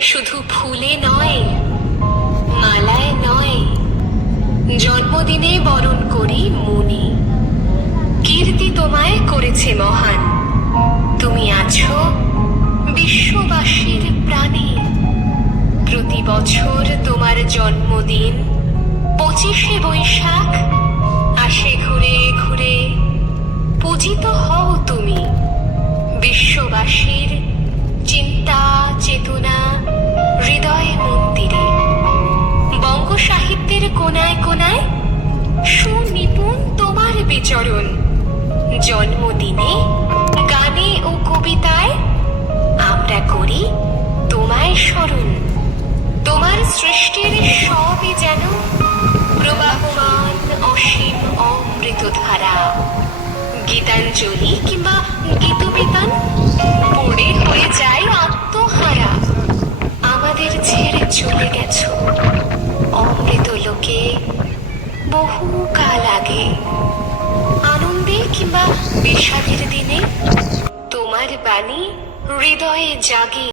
শুধু ফুলে নয়, মালায় নয়, জন্মদিনে বরণ করি মনে। কীর্তি তোমায় করেছে মহান, তুমি আছো বিশ্ববাসীর প্রাণে। প্রতি বছর তোমার জন্মদিন 25শে বৈশাখ আসে ঘুরে ঘুরে। পূজিত হও তুমি বিশ্ববাসীর চিন্তা চেতনা হৃদয় মন্দিরে। বঙ্গ সাহিত্যের কোনায় কোনায় সুনিপুণ তোমার বিচরণ। জন্মদিনে গানে ও কবিতায় আমরা করি তোমায় স্মরণ। তোমার সৃষ্টির সবই যেন প্রবাহমান অসীম অমৃত ধারা। গীতাঞ্জলি কিংবা গীতবিতান পড়ে হয়ে যায় আত্মহারা। আমাদের ছেড়ে চলে গেছো অমৃত লোকে বহু কাল আগে। আনন্দে কিংবা বিষাদের দিনে তোমার বাণী হৃদয়ে জাগে।